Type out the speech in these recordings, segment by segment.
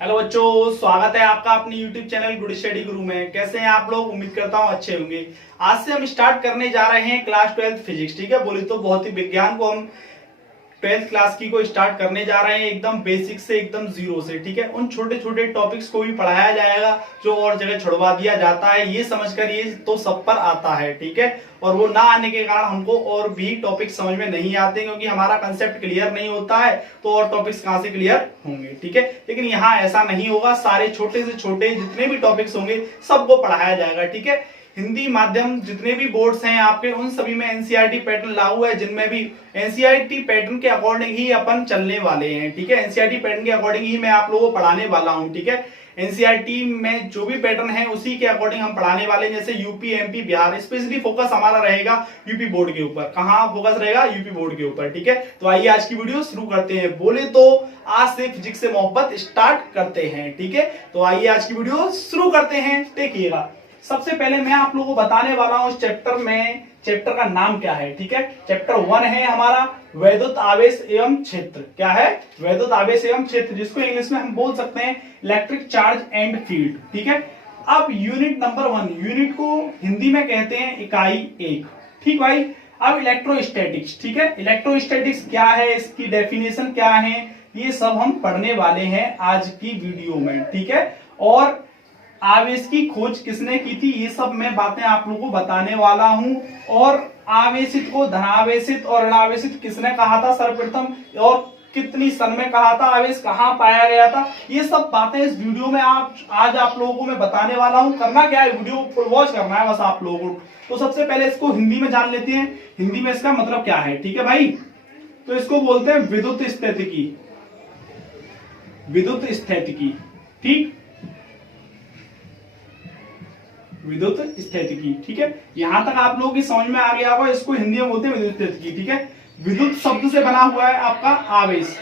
Hello बच्चों, स्वागत है आपका अपने YouTube चैनल गुड स्टडी गुरु में। कैसे हैं आप लोग? उम्मीद करता हूं अच्छे होंगे। आज से हम स्टार्ट करने जा रहे हैं क्लास 12 फिजिक्स। ठीक है, बोली तो भौतिक विज्ञान को हम 12th क्लास की को स्टार्ट करने जा रहे हैं एकदम बेसिक से, एकदम जीरो से। ठीक है, उन छोटे छोटे टॉपिक्स को भी पढ़ाया जाएगा जो और जगह छुड़वा दिया जाता है, ये समझकर ये तो सब पर आता है। ठीक है, और वो ना आने के कारण हमको और भी टॉपिक समझ में नहीं आते, क्योंकि हमारा कंसेप्ट क्लियर नहीं होता है तो और टॉपिक्स कहां से क्लियर होंगे। ठीक है, लेकिन यहाँ ऐसा नहीं होगा। सारे छोटे से छोटे जितने भी टॉपिक्स होंगे सबको पढ़ाया जाएगा। ठीक है, हिंदी माध्यम जितने भी बोर्ड्स हैं आपके, उन सभी में एनसीईआरटी पैटर्न लागू है, जिनमें भी एनसीईआरटी पैटर्न के अकॉर्डिंग ही अपन चलने वाले हैं। ठीक है, एनसीईआरटी पैटर्न के अकॉर्डिंग ही मैं आप लोगों को पढ़ाने वाला हूं। ठीक है, एनसीईआरटी में जो भी पैटर्न है उसी के अकॉर्डिंग हम पढ़ाने वाले हैं। जैसे UP, MP, Bihar, specially focus हमारा रहेगा यूपी बोर्ड के ऊपर। कहां फोकस रहेगा? यूपी बोर्ड के ऊपर। ठीक है, तो आइए आज की वीडियो शुरू करते हैं। बोले तो आज से फिजिक्स से मोहब्बत स्टार्ट करते हैं। ठीक है, तो आइए आज की वीडियो शुरू करते हैं। देखिएगा, सबसे पहले मैं आप लोगों को बताने वाला हूं इस चैप्टर में, चैप्टर का नाम क्या है। ठीक है, चैप्टर 1 है हमारा वैद्युत आवेश एवं क्षेत्र। क्या है? वैद्युत आवेश एवं क्षेत्र, जिसको इंग्लिश में हम बोल सकते हैं इलेक्ट्रिक चार्ज एंड फील्ड। ठीक है, अब यूनिट नंबर 1, यूनिट को हिंदी में कहते हैं इकाई 1। ठीक भाई, अब इलेक्ट्रोस्टैटिक्स। ठीक है, इलेक्ट्रोस्टैटिक्स क्या है, इसकी डेफिनेशन क्या है, ये सब हम पढ़ने वाले हैं आज की वीडियो में। ठीक है, और आवेश की खोज किसने की थी, ये सब मैं बातें आप लोगों को बताने वाला हूं। और आवेशित को धनावेशित और ऋणावेशित किसने कहा था सर्वप्रथम, और कितनी सन में कहा था, आवेश कहां पाया गया था, ये सब बातें इस वीडियो में आज आप लोगों को मैं बताने वाला हूं। करना क्या है, वीडियो को वॉच करना है बस आप लोगों को। तो सबसे पहले इसको हिंदी में जान लेते हैं, हिंदी में इसका मतलब क्या है। ठीक है भाई, तो इसको बोलते हैं विद्युत स्थितिकी। विद्युत स्थितिकी, ठीक, विद्युत स्थितिकी। ठीक है, यहां तक आप लोगों की समझ में आ गया होगा। इसको हिंदी में बोलते हैं विद्युत स्थितिकी। ठीक है, विद्युत शब्द से बना हुआ है आपका आवेश,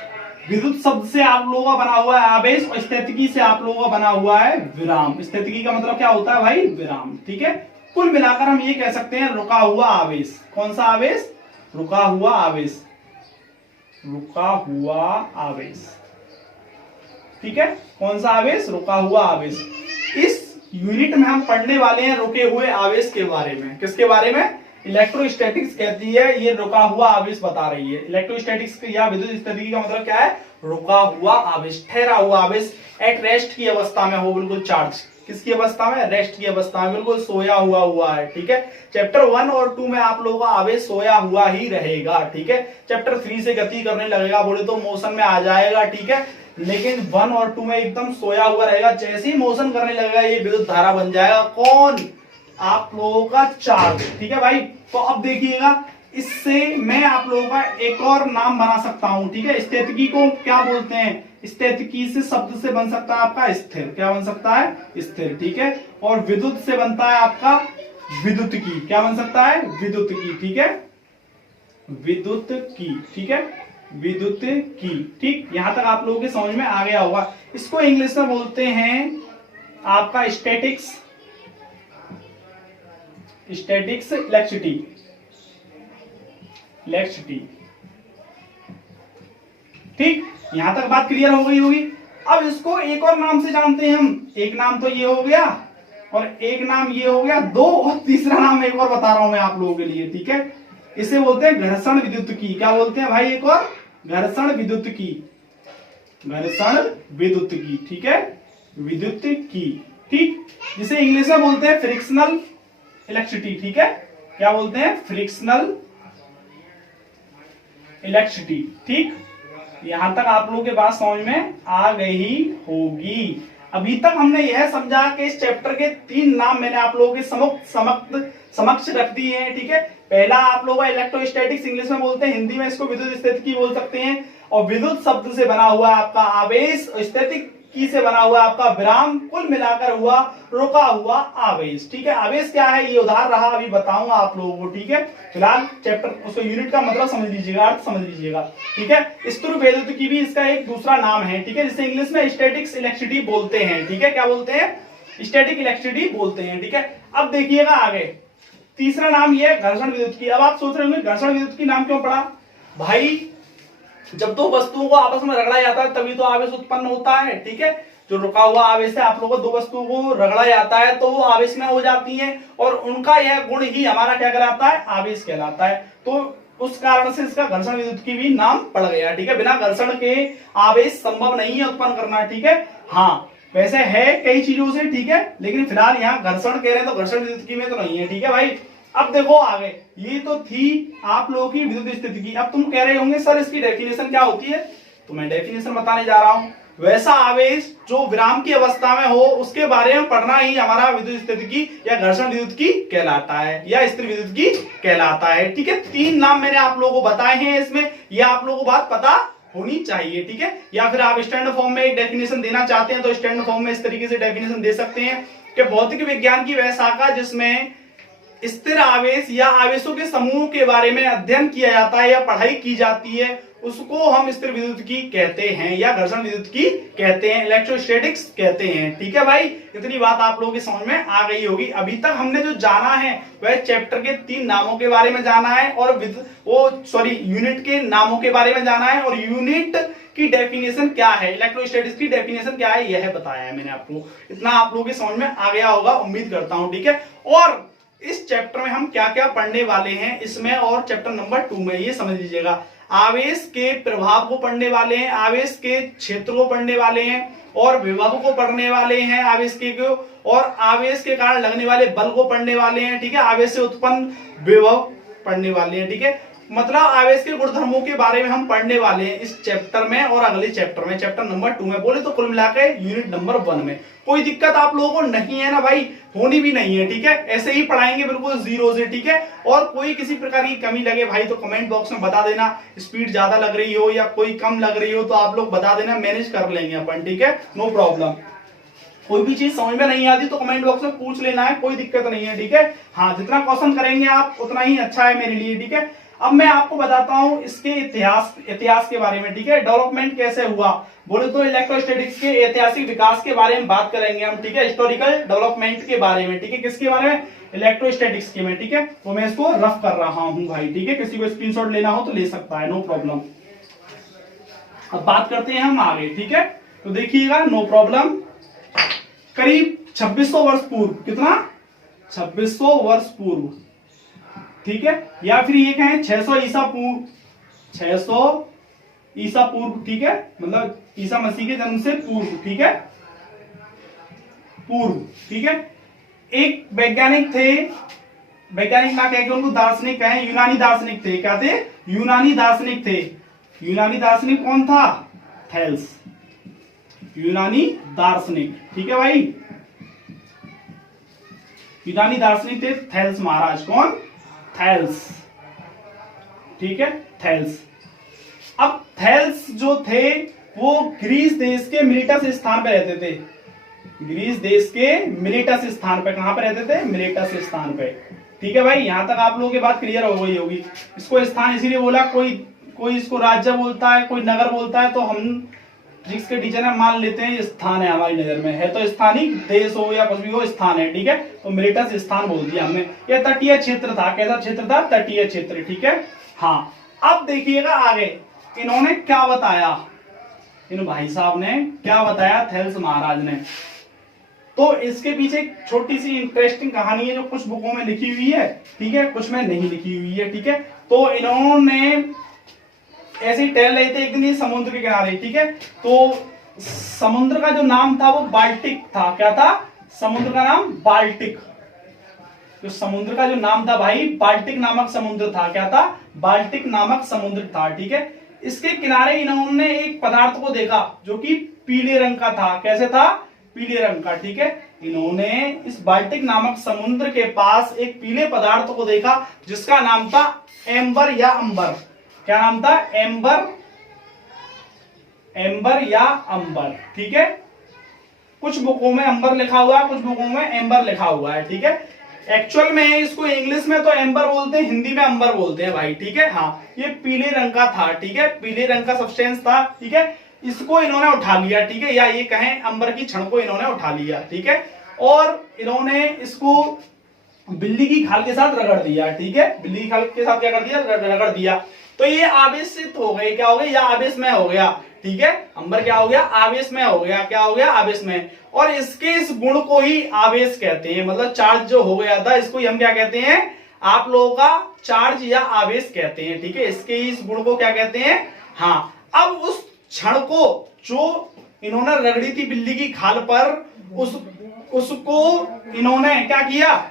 विद्युत शब्द से आप लोगों का बना हुआ है आवेश, और स्थितिकी से आप लोगों का बना हुआ है विराम। स्थितिकी का मतलब क्या होता है भाई? विराम। ठीक है, कुल मिलाकर हम ये कह सकते हैं रुका हुआ आवेश। कौन सा आवेश? रुका हुआ आवेश, रुका हुआ आवेश। ठीक है, कौन सा आवेश? रुका हुआ आवेश। इस यूनिट में हम पढ़ने वाले हैं रुके हुए आवेश के बारे में। किसके बारे में? इलेक्ट्रोस्टैटिक्स कहती है ये रुका हुआ आवेश बता रही है। इलेक्ट्रोस्टैटिक्स या विद्युत स्थितिकी का मतलब क्या है? रुका हुआ आवेश, ठहरा हुआ आवेश, एट रेस्ट की अवस्था में हो, बिल्कुल चार्ज। किसकी अवस्था में? रेस्ट की अवस्था में, बिल्कुल सोया हुआ है। ठीक है, चैप्टर 1 और 2 में आप लोगों का आवेश सोया हुआ ही रहेगा। ठीक है, चैप्टर 3 से गति करने लगेगा, बोले तो मोशन में आ जाएगा। ठीक है, लेकिन 1 और 2 में एकदम सोया हुआ रहेगा। जैसे ही मोशन करने लगेगा ये विद्युत धारा बन जाएगा। कौन? आप लोगों का चार्ज। ठीक है भाई, तो अब देखिएगा, इससे मैं आप लोगों का एक और नाम बना सकता हूं। ठीक है, स्थितिकी को क्या बोलते हैं? स्थितिकी से शब्द से बन सकता है आपका स्थिर। क्या बन सकता है? स्थिर। ठीक है, और विद्युत से बनता है आपका विद्युत की। क्या बन सकता है? विद्युत की। ठीक है, विद्युत की। ठीक है, विद्युत की। ठीक, यहां तक आप लोगों के समझ में आ गया होगा। इसको इंग्लिश में बोलते हैं आपका स्टैटिक्स, स्टैटिक्स इलेक्ट्रिसिटी, इलेक्ट्रिसिटी। ठीक, यहां तक बात क्लियर हो गई होगी। अब इसको एक और नाम से जानते हैं हम। एक नाम तो ये हो गया और एक नाम ये हो गया, दो, और तीसरा नाम एक और बता रहा हूं मैं आप लोगों के लिए। ठीक है, इसे बोलते हैं घर्षण विद्युत की। क्या बोलते हैं भाई? एक और घर्षण विद्युत की, घर्षण विद्युत की। ठीक है, विद्युत की। ठीक, जिसे इंग्लिश में बोलते हैं फ्रिक्शनल इलेक्ट्रिसिटी। ठीक है, क्या बोलते हैं? Frictional electricity. ठीक, यहां तक आप लोगों के बात समझ में आ गई होगी। अभी तक हमने यह समझा कि इस चैप्टर के 3 नाम मैंने आप लोगों के समक्ष रख दिए हैं। ठीक है, पहला आप लोग इलेक्ट्रोस्टैटिक्स इंग्लिश में बोलते हैं, हिंदी में इसको विद्युत स्थितिकी बोल सकते हैं। और विद्युत शब्द से बना हुआ आपका आवेश, स्थितिकी से बना हुआ आपका विराम, कुल मिलाकर हुआ रुका हुआ आवेश। ठीक है, आवेश क्या है ये उधार रहा, अभी बताऊंगा आप लोगों को। ठीक है, फिलहाल चैप्टर उसको यूनिट का मतलब समझ लीजिएगा, अर्थ समझ लीजिएगा। ठीक है, स्थिर विद्युत की भी इसका एक दूसरा नाम है। ठीक है, जिसे इंग्लिश में स्टैटिक्स इलेक्ट्रिसिटी बोलते हैं। ठीक है, क्या बोलते हैं? स्टैटिक इलेक्ट्रिसिटी बोलते हैं। ठीक है, अब देखिएगा आगे तीसरा नाम ये है घर्षण विद्युत की। अब आप सोच रहे होंगे घर्षण विद्युत की नाम क्यों पड़ा भाई? जब दो वस्तुओं को आपस में रगड़ा जाता है तभी तो आवेश उत्पन्न होता है, ठीक है। जो रुका हुआ आवेश है, आप लोगों को दो वस्तुओं को रगड़ा जाता है तो वो आवेश में हो जाती हैं और उनका यह गुण ही हमारा क्या कहलाता है, आवेश कहलाता है। तो उस कारण से इसका घर्षण विद्युत की भी नाम पड़ गया, ठीक है। बिना घर्षण के आवेश संभव नहीं है उत्पन्न करना, ठीक है। हाँ, वैसे है कई चीजों से, ठीक है, लेकिन फिलहाल यहाँ घर्षण कह रहे हैं तो घर्षण विद्युत की में तो नहीं है, ठीक है भाई। अब देखो आगे, ये तो थी आप लोगों की विद्युत स्थिति की। अब तुम कह रहे होंगे सर इसकी डेफिनेशन क्या होती है, तो मैं डेफिनेशन बताने जा रहा हूं। वैसा आवेश जो विराम की अवस्था में हो उसके बारे में पढ़ना ही हमारा विद्युत स्थिति की या घर्षण विद्युत की कहलाता है या स्थिर विद्युत की कहलाता है, ठीक है। तीन नाम मैंने आप लोगों को बताए हैं इसमें, ये आप लोगों को बात पता होनी चाहिए, ठीक है। या फिर आप स्टैंडर्ड फॉर्म में एक डेफिनेशन देना चाहते हैं तो स्टैंडर्ड फॉर्म में इस तरीके से डेफिनेशन दे सकते हैं कि भौतिक विज्ञान की वह शाखा जिसमें स्थिर आवेश या आवेशों के समूह के बारे में अध्ययन किया जाता है या पढ़ाई की जाती है उसको हम स्थिर विद्युत की कहते हैं या घर्षण विद्युत की कहते हैं, इलेक्ट्रोस्टैटिक्स कहते हैं, ठीक है भाई। इतनी बात आप लोगों की समझ में आ गई होगी। अभी तक हमने जो जाना है वह चैप्टर के 3 नामों के बारे में जाना है और यूनिट के नामों के बारे में जाना है और यूनिट की डेफिनेशन क्या है, इलेक्ट्रोस्टैटिक्स की डेफिनेशन क्या है, यह बताया है मैंने आपको। इतना आप लोगों की समझ में आ गया होगा, उम्मीद करता हूं, ठीक है। और इस चैप्टर में हम क्या क्या पढ़ने वाले हैं इसमें और चैप्टर नंबर 2 में, ये समझ लीजिएगा। आवेश के प्रभाव को पढ़ने वाले हैं, आवेश के क्षेत्र को पढ़ने वाले हैं और विभव को पढ़ने वाले हैं आवेश के और आवेश के कारण लगने वाले बल को पढ़ने वाले हैं, ठीक है। आवेश से उत्पन्न विभव पढ़ने वाले हैं, ठीक है। मतलब आवेश के गुणधर्मों के बारे में हम पढ़ने वाले हैं इस चैप्टर में और अगले चैप्टर में, चैप्टर नंबर 2 में, बोले तो कुल मिलाकर यूनिट नंबर 1 में। कोई दिक्कत आप लोगों को नहीं है ना भाई, होनी भी नहीं है, ठीक है। ऐसे ही पढ़ाएंगे बिल्कुल जीरो से, ठीक है। और कोई किसी प्रकार की कमी लगे भाई तो कमेंट बॉक्स में बता देना, स्पीड ज्यादा लग रही हो या कोई कम लग रही हो तो आप लोग बता देना, मैनेज कर लेंगे अपन, ठीक है, नो प्रॉब्लम। कोई भी चीज समझ में नहीं आती तो कमेंट बॉक्स में पूछ लेना है, कोई दिक्कत नहीं है, ठीक है। हाँ, जितना क्वेश्चन करेंगे आप उतना ही अच्छा है मेरे लिए, ठीक है। अब मैं आपको बताता हूं इसके इतिहास के बारे में, ठीक है। डेवलपमेंट कैसे हुआ, बोले तो इलेक्ट्रोस्टैटिक्स के ऐतिहासिक विकास के बारे में बात करेंगे हम, ठीक है। हिस्टोरिकल डेवलपमेंट के बारे में, ठीक है। किसके बारे में, इलेक्ट्रोस्टैटिक्स के में, ठीक है। तो मैं इसको रफ कर रहा हूं भाई, ठीक है। किसी को स्क्रीनशॉट लेना हो तो ले सकता है, नो प्रॉब्लम। अब बात करते हैं हम आगे, ठीक है। तो देखिएगा, नो प्रॉब्लम। करीब 2600 वर्ष पूर्व, कितना, 2600 वर्ष पूर्व, ठीक है। या फिर ये कहें 600 ईसा पूर्व, 600 ईसा पूर्व, ठीक है। मतलब ईसा मसीह के जन्म से पूर्व, ठीक है, पूर्व, ठीक है। एक वैज्ञानिक थे, वैज्ञानिक ना कह के उनको दार्शनिक कहें, यूनानी दार्शनिक थे। क्या थे, यूनानी दार्शनिक थे। यूनानी दार्शनिक कौन था, थेल्स, यूनानी दार्शनिक, ठीक है भाई। यूनानी दार्शनिक थे थेल्स महाराज, कौन, थेल्स, ठीक है, थेल्स। अब थेल्स जो थे वो ग्रीस देश के मिलेटस स्थान पे रहते थे, ग्रीस देश के मिलेटस स्थान पे। कहां पे रहते थे, मिलेटस स्थान पे, ठीक है भाई। यहां तक आप लोगों की बात क्लियर हो गई होगी। इसको स्थान इसीलिए बोला, कोई इसको राज्य बोलता है, कोई नगर बोलता है, तो हम फिजिक्स के टीचर है मान लेते हैं स्थान है, हमारी नजर में है तो स्थानिक देश हो या कुछ भी हो, स्थान है, ठीक है। तो मिलेटस स्थान बोल दिया हमने। यह तटीय क्षेत्र था, कैसा क्षेत्र था, तटीय क्षेत्र, ठीक है। हाँ, अब देखिएगा आगे इन्होंने क्या बताया, इन भाई साहब ने क्या बताया, थेल्स महाराज ने। तो इसके पीछे एक छोटी सी इंटरेस्टिंग कहानी है जो कुछ बुकों में लिखी हुई है, ठीक है, कुछ में नहीं लिखी हुई है, ठीक है। तो इन्होंने ऐसे ही टहल रहे थे एक दिन समुद्र के किनारे, ठीक है। तो समुद्र का जो नाम था वो बाल्टिक था। क्या था, समुद्र का नाम बाल्टिक। जो समुद्र का जो नाम था भाई, बाल्टिक नामक समुद्र था। क्या था, बाल्टिक नामक समुद्र था, ठीक है। इसके किनारे इन्होंने एक पदार्थ को देखा जो कि पीले रंग का था। कैसे था, पीले रंग का, ठीक है। इन्होंने इस बाल्टिक नामक समुद्र के पास एक पीले पदार्थ को देखा जिसका नाम था एम्बर या अंबर। क्या नाम था, एम्बर, एम्बर या अंबर, ठीक है। कुछ बुकों में अंबर लिखा हुआ है, कुछ बुकों में एम्बर लिखा हुआ है, ठीक है। एक्चुअल में इसको इंग्लिश में तो एम्बर बोलते हैं, हिंदी में अंबर बोलते हैं भाई, ठीक है। हाँ, ये पीले रंग का था, ठीक है, पीले रंग का सब्सटेंस था, ठीक है। इसको इन्होंने उठा लिया, ठीक है, या ये कहें अंबर की छड़ को इन्होंने उठा लिया, ठीक है। और इन्होंने इसको बिल्ली की खाल के साथ रगड़ दिया, ठीक है। बिल्ली की खाल के साथ क्या कर दिया, रगड़ दिया। तो ये आवेशित हो गए, क्या हो गए, या आवेश में हो गया, ठीक है। अंबर क्या हो गया, आवेश में हो गया, क्या हो गया, आवेश में। और इसके इस गुण को ही आवेश कहते हैं, मतलब चार्ज जो हो गया था इसको हम क्या कहते हैं, आप लोगों का चार्ज या आवेश कहते हैं, ठीक है। इसके इस गुण को क्या कहते हैं, हाँ। अब उस क्षण को जो इन्होंने रगड़ी थी बिल्ली की खाल पर, उसको इन्होंने क्या किया,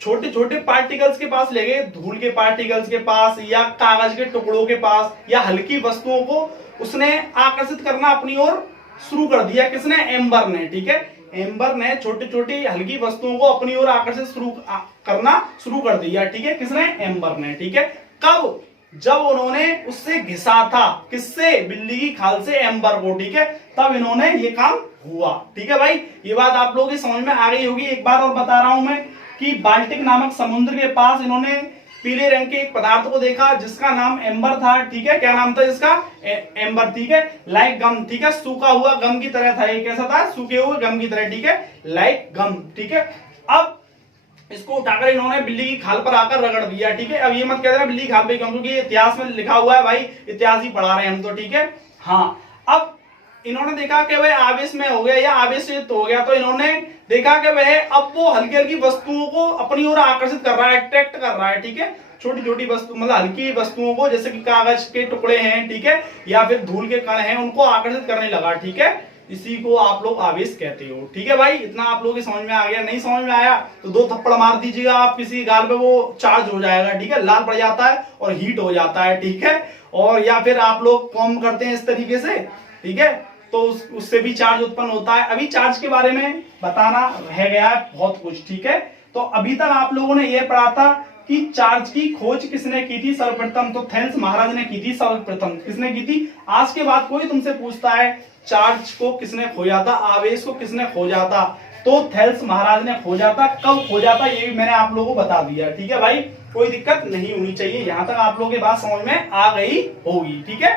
छोटे छोटे पार्टिकल्स के पास ले गए, धूल के पार्टिकल्स के पास या कागज के टुकड़ों के पास या हल्की वस्तुओं को उसने आकर्षित करना अपनी ओर शुरू कर दिया। किसने, एम्बर ने, ठीक है। एम्बर ने छोटी छोटी हल्की वस्तुओं को अपनी ओर आकर्षित करना शुरू कर दिया, ठीक है। किसने, एम्बर ने, ठीक है। कब, जब उन्होंने उससे घिसा था, किससे, बिल्ली की खाल से एम्बर को, ठीक है। तब इन्होंने ये काम हुआ, ठीक है भाई। ये बात आप लोगों की समझ में आ गई होगी। एक बार और बता रहा हूं मैं कि बाल्टिक नामक समुद्र के पास इन्होंने पीले रंग के एक पदार्थ को देखा जिसका नाम एम्बर था, ठीक है। क्या नाम था इसका, एम्बर, ठीक है। लाइक गम, ठीक है, सूखा हुआ गम की तरह था ये, कैसा था, सूखे हुए गम की तरह, ठीक है, लाइक गम, ठीक है। अब इसको उठाकर इन्होंने बिल्ली की खाल पर आकर रगड़ दिया, ठीक है। अब ये मत कह देना बिल्ली की खाल पे क्यों, क्योंकि इतिहास में लिखा हुआ है भाई, इतिहास ही पढ़ा रहे हैं हम तो, ठीक है। हाँ, अब इन्होंने देखा कि वह आवेश में हो गया या आवेशित हो गया, तो इन्होंने देखा कि वह अब वो हल्की हल्की वस्तुओं को अपनी ओर आकर्षित कर रहा है, अट्रैक्ट कर रहा है, ठीक है। छोटी छोटी वस्तु, मतलब हल्की वस्तुओं को, जैसे कि कागज के टुकड़े हैं, ठीक है, या फिर धूल के कण हैं, उनको आकर्षित करने लगा, ठीक है। इसी को आप लोग आवेश कहते हो, ठीक है भाई। इतना आप लोगों की समझ में आ गया, नहीं समझ में आया तो 2 थप्पड़ मार दीजिएगा आप किसी गाल पे, वो चार्ज हो जाएगा, ठीक है, लाल पड़ जाता है और हीट हो जाता है, ठीक है। और या फिर आप लोग कॉम करते हैं इस तरीके से, ठीक है, तो उससे भी चार्ज उत्पन्न होता है। अभी चार्ज के बारे में बताना रह गया है बहुत कुछ, ठीक है। तो अभी तक आप लोगों ने यह पढ़ा था कि चार्ज की खोज किसने की थी सर्वप्रथम, तो थेल्स महाराज ने की थी सर्वप्रथम। किसने की थी, आज के बाद कोई तुमसे पूछता है चार्ज को किसने खोजा था, आवेश को किसने खोजा था, तो थेल्स महाराज ने खोजा था। कब खोजा था ये भी मैंने आप लोगों को बता दिया, ठीक है भाई। कोई दिक्कत नहीं होनी चाहिए, यहां तक आप लोगों की बात समझ में आ गई होगी, ठीक है।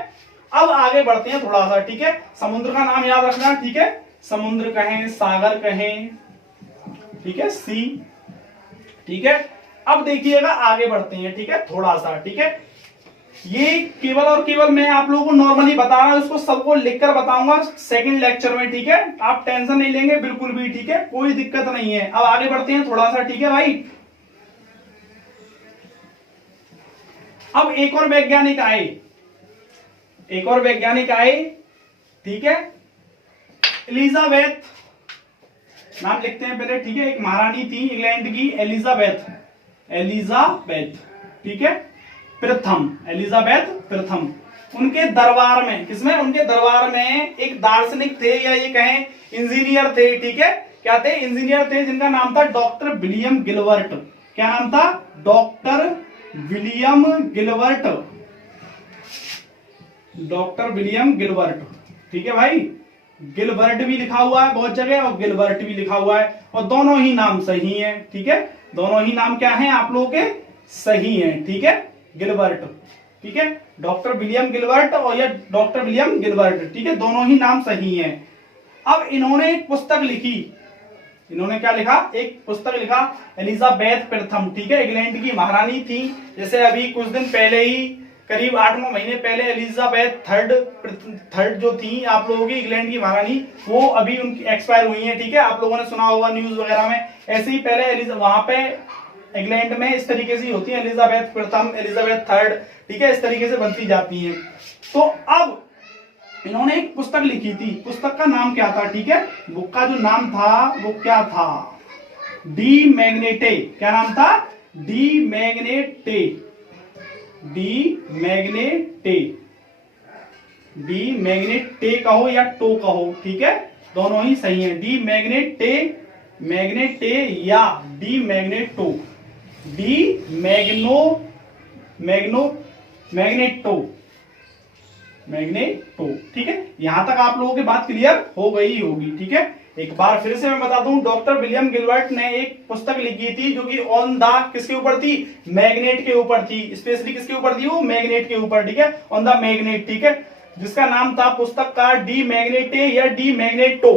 अब आगे बढ़ते हैं थोड़ा सा, ठीक है। समुद्र का नाम याद रखना, ठीक है। समुद्र कहें, सागर कहें, ठीक है, सी, ठीक है। अब देखिएगा आगे बढ़ते हैं, ठीक है, थोड़ा सा, ठीक है। ये केवल और केवल मैं आप लोगों को नॉर्मली बता रहा हूं, इसको सबको लिखकर बताऊंगा सेकंड लेक्चर में, ठीक है। आप टेंशन नहीं लेंगे बिल्कुल भी, ठीक है, कोई दिक्कत नहीं है। अब आगे बढ़ते हैं थोड़ा सा, ठीक है भाई। अब एक और वैज्ञानिक आए, ठीक है, एलिजाबेथ, नाम लिखते हैं पहले, ठीक है। एक महारानी थी इंग्लैंड की, एलिजाबेथ, ठीक है, प्रथम, एलिजाबेथ प्रथम। उनके दरबार में, किसमें, उनके दरबार में एक दार्शनिक थे, या ये कहें इंजीनियर थे, ठीक है। क्या थे, इंजीनियर थे, जिनका नाम था डॉक्टर विलियम गिलबर्ट। क्या नाम था, doctor William Gilbert, doctor William Gilbert, ठीक है भाई। गिलबर्ट भी लिखा हुआ है बहुत जगह और गिलबर्ट भी लिखा हुआ है, और दोनों ही नाम सही हैं, ठीक है। दोनों ही नाम क्या हैं आप लोगों के, सही हैं, ठीक है। गिलबर्ट, ठीक है, डॉक्टर विलियम गिलबर्ट और या डॉक्टर विलियम गिलबर्ट, ठीक है, दोनों ही नाम सही हैं। अब इन्होंने एक पुस्तक लिखी, इन्होंने क्या लिखा, एक पुस्तक लिखा, एलिजाबेथ प्रथम, ठीक है, इंग्लैंड की महारानी थी। जैसे अभी कुछ दिन पहले ही, करीब 8-9 महीने पहले एलिजाबेथ थर्ड जो थी आप लोगों की इंग्लैंड की महारानी, वो अभी उनकी एक्सपायर हुई है, ठीक है। आप लोगों ने सुना होगा न्यूज वगैरह में। ऐसे ही पहले वहां पे इंग्लैंड में इस तरीके से होती है, एलिजाबेथ प्रथम, एलिजाबेथ थर्ड, ठीक है, इस तरीके से बनती जाती है। तो अब इन्होंने एक पुस्तक लिखी थी, पुस्तक का नाम क्या था, ठीक है, बुक का जो नाम था वो क्या था, डी मैग्नेटे। क्या नाम था, डी मैग्नेटे, डी मैग्नेटे, डी मैग्नेटे कहो या टो कहो, ठीक है, दोनों ही सही है। डी मैग्नेटे, मैग्नेटे या डी मैग्नेटो, डी मैग्नेटो, ठीक है। यहां तक आप लोगों की बात क्लियर हो गई होगी, ठीक है। एक बार फिर से मैं बता दूं, डॉक्टर विलियम गिलबर्ट ने एक पुस्तक लिखी थी जो कि ऑन द, किसके ऊपर थी, मैग्नेट के ऊपर थी, स्पेशली किसके ऊपर थी, वो मैग्नेट के ऊपर, ठीक है, ऑन द मैग्नेट, ठीक है, जिसका नाम था पुस्तक का डी मैग्नेटे या डी मैग्नेटो,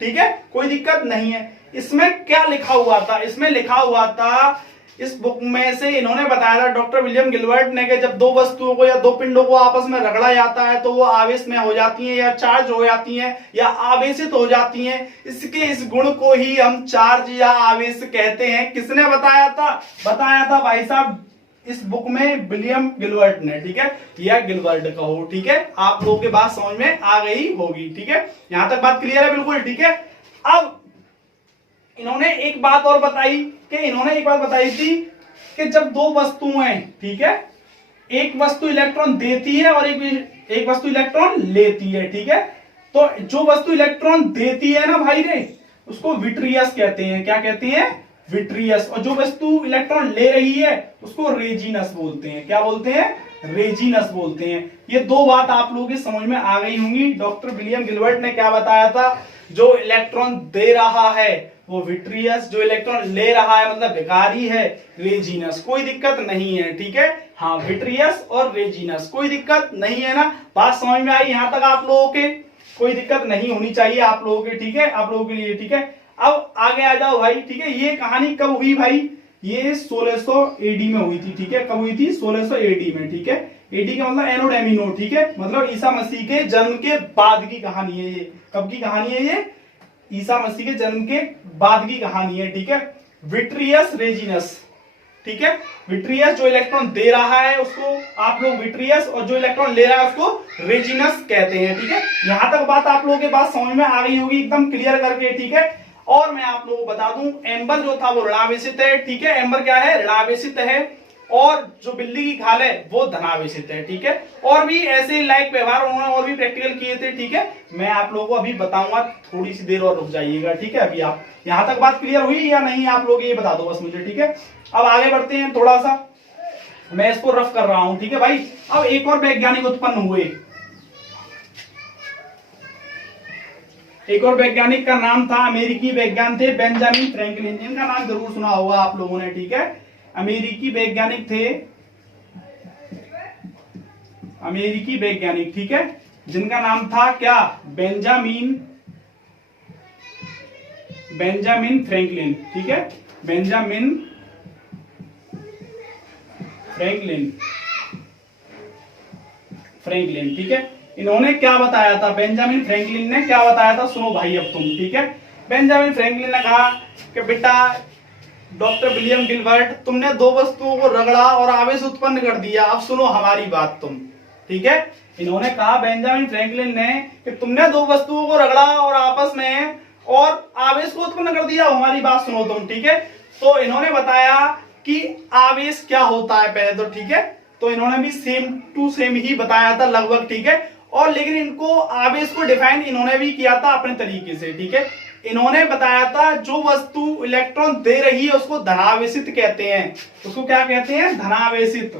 ठीक है, कोई दिक्कत नहीं है। इसमें क्या लिखा हुआ था, इसमें लिखा हुआ था इस बुक में से इन्होंने बताया था डॉक्टर विलियम गिलबर्ट ने कि जब दो वस्तुओं को या दो पिंडों को आपस में रगड़ा जाता है तो वो आवेश में हो जाती हैं या चार्ज हो जाती हैं या आवेशित हो जाती हैं। इसके इस गुण को ही हम चार्ज या आवेश कहते हैं। किसने बताया था? बताया था भाई साहब इस बुक में विलियम गिलबर्ट ने, ठीक है, या गिलबर्ट कहो, ठीक है। आप लोगों के बात समझ में आ गई होगी, ठीक है, यहां तक बात क्लियर है बिल्कुल, ठीक है। अब इन्होंने एक बात और बताई कि इन्होंने एक बात बताई थी कि जब दो वस्तुएं, ठीक है, एक वस्तु इलेक्ट्रॉन देती है और एक वस्तु इलेक्ट्रॉन लेती है, ठीक है, तो जो वस्तु इलेक्ट्रॉन देती है ना भाई रे, उसको विट्रियस कहते हैं। क्या कहते हैं? विट्रियस। और जो वस्तु इलेक्ट्रॉन ले रही है उसको रेजिनस बोलते हैं। क्या बोलते हैं? रेजिनस बोलते हैं। ये दो बात आप लोगों की समझ में आ गई होंगी। डॉक्टर विलियम गिलबर्ट ने क्या बताया था? जो इलेक्ट्रॉन दे रहा है वो विट्रियस, जो इलेक्ट्रॉन ले रहा है मतलब विकारी है, रेजिनस। कोई दिक्कत नहीं है, ठीक है, हाँ, विट्रियस और रेजिनस, कोई दिक्कत नहीं है ना। बात समझ में आई यहां तक आप लोगों के? कोई दिक्कत नहीं होनी चाहिए आप लोगों के, ठीक है, आप लोगों के लिए, ठीक है। अब आगे आ जाओ भाई, ठीक है। ये कहानी कब हुई भाई? ये 1600 एडी में हुई थी, ठीक है। कब हुई थी? 1600 एडी में, ठीक है। एडी का मतलब एनो डोमिनो, ठीक है, मतलब ईसा मसीह के जन्म के बाद की कहानी है ये। कब की कहानी है ये? ईसा मसीह के जन्म के बाद की कहानी है, ठीक है। विट्रियस रेजिनस, ठीक है। विट्रियस जो इलेक्ट्रॉन दे रहा है उसको आप लोग विट्रियस, और जो इलेक्ट्रॉन ले रहा है उसको रेजिनस कहते हैं, ठीक है। यहां तक बात आप लोगों के बात समझ में आ गई होगी एकदम क्लियर करके, ठीक है। और मैं आप लोगों को बता दूं, एम्बर जो था वो ऋणावेशित है, ठीक है। एम्बर क्या है? ऋणावेशित है। और जो बिल्ली की खाल है वो धनावेशित है, ठीक है। और भी ऐसे लाइक व्यवहार उन्होंने और भी प्रैक्टिकल किए थे, ठीक है। मैं आप लोगों को अभी बताऊंगा, थोड़ी सी देर और रुक जाइएगा, ठीक है। अभी आप यहां तक बात क्लियर हुई या नहीं आप लोग ये बता दो बस मुझे, ठीक है। अब आगे बढ़ते हैं थोड़ा सा, मैं इसको रफ कर रहा हूं, ठीक है भाई। अब एक और वैज्ञानिक उत्पन्न हुए। एक और वैज्ञानिक का नाम था, अमेरिकी वैज्ञानिक थे बेंजामिन फ्रैंकलिन। इनका नाम जरूर सुना होगा आप लोगों ने, ठीक है। अमेरिकी वैज्ञानिक थे, अमेरिकी वैज्ञानिक, ठीक है, जिनका नाम था क्या? बेंजामिन फ्रैंकलिन, ठीक है, बेंजामिन फ्रैंकलिन, ठीक है। इन्होंने क्या बताया था? बेंजामिन फ्रैंकलिन ने क्या बताया था? सुनो भाई अब तुम, ठीक है। बेंजामिन फ्रैंकलिन ने कहा कि बेटा डॉक्टर विलियम गिलबर्ट, तुमने दो वस्तुओं को रगड़ा और आवेश उत्पन्न कर दिया, अब सुनो हमारी बात तुम, ठीक है। इन्होंने कहा बेंजामिन फ्रैंकलिन ने कि तुमने दो वस्तुओं को रगड़ा और आपस में और आवेश को उत्पन्न कर दिया, हमारी बात सुनो तुम, ठीक है। तो इन्होंने बताया कि आवेश क्या होता है पहले तो, ठीक है। तो इन्होंने भी सेम टू सेम ही बताया था लगभग, ठीक है। और लेकिन इनको आवेश को डिफाइन इन्होंने भी किया था अपने तरीके से, ठीक है। इन्होंने बताया था जो वस्तु इलेक्ट्रॉन दे रही है उसको धनावेशित कहते हैं। उसको क्या कहते हैं? धनावेशित,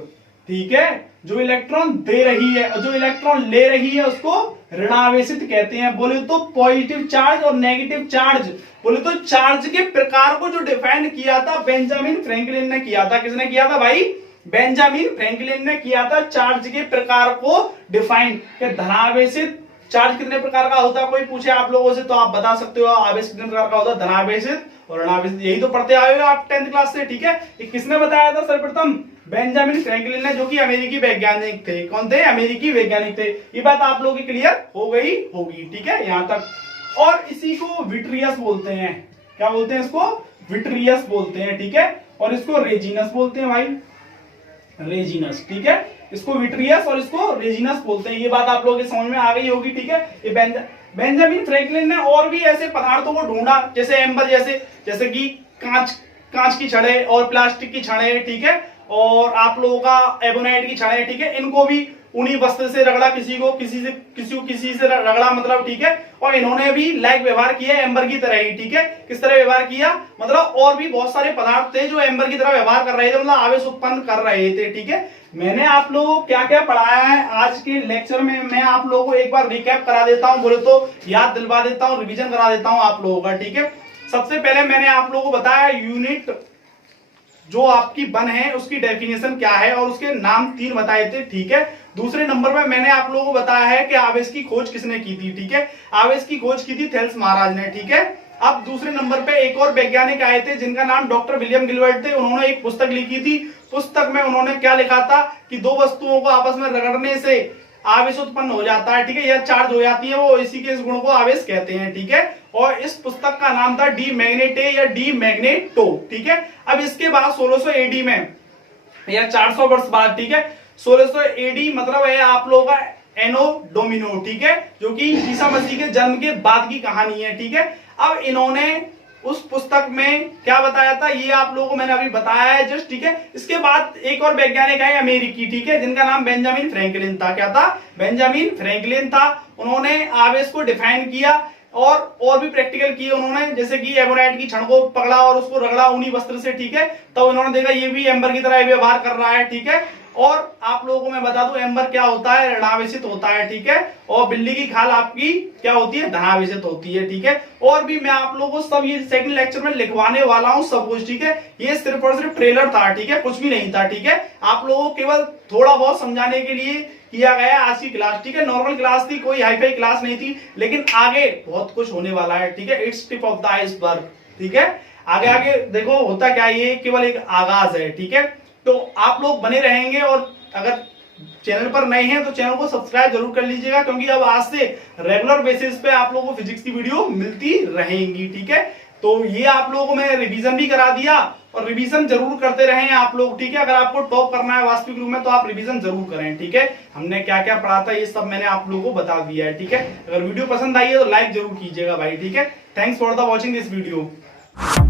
ठीक है। जो इलेक्ट्रॉन दे रही है और जो इलेक्ट्रॉन ले रही है उसको ऋणावेशित कहते हैं। बोले तो पॉजिटिव चार्ज और नेगेटिव चार्ज, बोले तो चार्ज के प्रकार को जो डिफाइन किया था बेंजामिन फ्रैंकलिन ने किया था। किसने किया था भाई? बेंजामिन फ्रैंकलिन ने किया था चार्ज के प्रकार को डिफाइन, कि धनावेशित चार्ज कितने प्रकार का होता है, कोई पूछे आप लोगों से तो आप बता सकते हो आवेश कितने प्रकार का होता है, धनावेशित और ऋणावेशित। यही तो पढ़ते आए हो आप 10th क्लास से, ठीक है। ये किसने बताया था सर्वप्रथम? बेंजामिन फ्रैंकलिन ने, जो कि अमेरिकी वैज्ञानिक थे। कौन थे? अमेरिकी वैज्ञानिक थे। ये बात आप लोगों की क्लियर हो गई होगी, ठीक है, यहां तक। और इसी को विट्रियस बोलते हैं। क्या बोलते हैं इसको? विट्रियस बोलते हैं, ठीक है। और इसको रेजिनस बोलते हैं भाई, रेजिनस, ठीक है। इसको विट्रियस और इसको रेजिनस बोलते हैं। ये बात आप लोगों की समझ में आ गई होगी, ठीक है। ये बेंजामिन फ्रैंकलिन ने और भी ऐसे पदार्थों को ढूंढा, जैसे एम्बर, जैसे कि कांच की छड़ें और प्लास्टिक की छड़ें, ठीक है, और आप लोगों का एबोनाइट की छड़ें, ठीक है। इनको भी उन्हीं वस्त्र से रगड़ा, किसी से रगड़ा मतलब, ठीक है। और इन्होंने भी लाइक व्यवहार किया एम्बर की तरह ही, ठीक है। किस तरह व्यवहार किया मतलब? और भी बहुत सारे पदार्थ थे जो एम्बर की तरह व्यवहार कर रहे थे, मतलब आवेश उत्पन्न कर रहे थे, ठीक है। मैंने आप लोगों को क्या क्या पढ़ाया है आज के लेक्चर में, मैं आप लोगों को एक बार रिकैप करा देता हूं, बोले तो याद दिलवा देता हूं, रिवीजन करा देता हूं आप लोगों का, ठीक है। सबसे पहले मैंने आप लोगों को बताया यूनिट जो आपकी वन है उसकी डेफिनेशन क्या है और उसके नाम 3 बताए थे, ठीक है। दूसरे नंबर पे मैंने आप लोगों को बताया है कि आवेश की खोज किसने की थी, ठीक है। आवेश की खोज की थी थेल्स महाराज ने, ठीक है। अब दूसरे नंबर पे एक और वैज्ञानिक आए थे जिनका नाम डॉक्टर विलियम गिलबर्ट थे। उन्होंने एक पुस्तक लिखी थी। पुस्तक में उन्होंने क्या लिखा था कि दो वस्तुओं को आपस में रगड़ने से आवेश उत्पन्न हो जाता है, ठीक है, या चार्ज हो जाती है, वो इसी के इस गुण को आवेश कहते हैं, ठीक है। और इस पुस्तक का नाम था डी मैग्नेटे या डी मैग्नेटो, ठीक है। अब इसके बाद 1600 एडी में या 400 वर्ष बाद, ठीक है, 1600 एडी मतलब है आप लोगों का एनो डोमिनो, ठीक है, जो कि ईसा मसीह के जन्म के बाद की कहानी है, ठीक है। अब इन्होंने उस पुस्तक में क्या बताया था ये आप लोगों को मैंने अभी बताया है जस्ट, ठीक है। इसके बाद एक और वैज्ञानिक आए अमेरिकी, ठीक है, जिनका नाम बेंजामिन फ्रैंकलिन था। क्या था? बेंजामिन फ्रैंकलिन था। उन्होंने आवेश को डिफाइन किया और भी प्रैक्टिकल किए उन्होंने, जैसे कि एमोनाइट की छड़ को पकड़ा और उसको रगड़ा ऊनी वस्त्र से, ठीक है। तो इन्होंने देखा ये भी एम्बर की तरह व्यवहार कर रहा है, ठीक है। और आप लोगों को मैं बता दूं एम्बर क्या होता है, ऋणावेशित होता है, ठीक है। और बिल्ली की खाल आपकी क्या होती है, धनावेशित होती है, ठीक है। और भी मैं आप लोगों को सब ये सेकंड लेक्चर में लिखवाने वाला हूं सब कुछ, ठीक है। ये सिर्फ और सिर्फ ट्रेलर था, ठीक है, कुछ भी नहीं था, ठीक है। आप लोगों को केवल थोड़ा बहुत समझाने के लिए किया गया आज की क्लास, ठीक है। नॉर्मल क्लास थी, कोई हाईफाई क्लास नहीं थी, लेकिन आगे बहुत कुछ होने वाला है, ठीक है। Its tip of the iceberg, ठीक है। आगे आगे देखो होता क्या, ये केवल एक आगाज है, ठीक है। तो आप लोग बने रहेंगे और अगर चैनल पर नए हैं तो चैनल को सब्सक्राइब जरूर कर लीजिएगा, क्योंकि अब आज से रेगुलर बेसिस पे आप लोगों को फिजिक्स की वीडियो मिलती रहेंगी, ठीक है। तो ये आप लोगों को मैं रिवीजन भी करा दिया और रिवीजन जरूर करते रहें आप लोग, ठीक है। अगर आपको टॉप करना है वास्तविक रूप में तो आप रिवीजन जरूर करें, ठीक है। हमने क्या क्या पढ़ा था ये सब मैंने आप लोगों को बता दिया है, ठीक है। अगर वीडियो पसंद आई है तो लाइक जरूर कीजिएगा भाई, ठीक है। Thanks for the watching this video.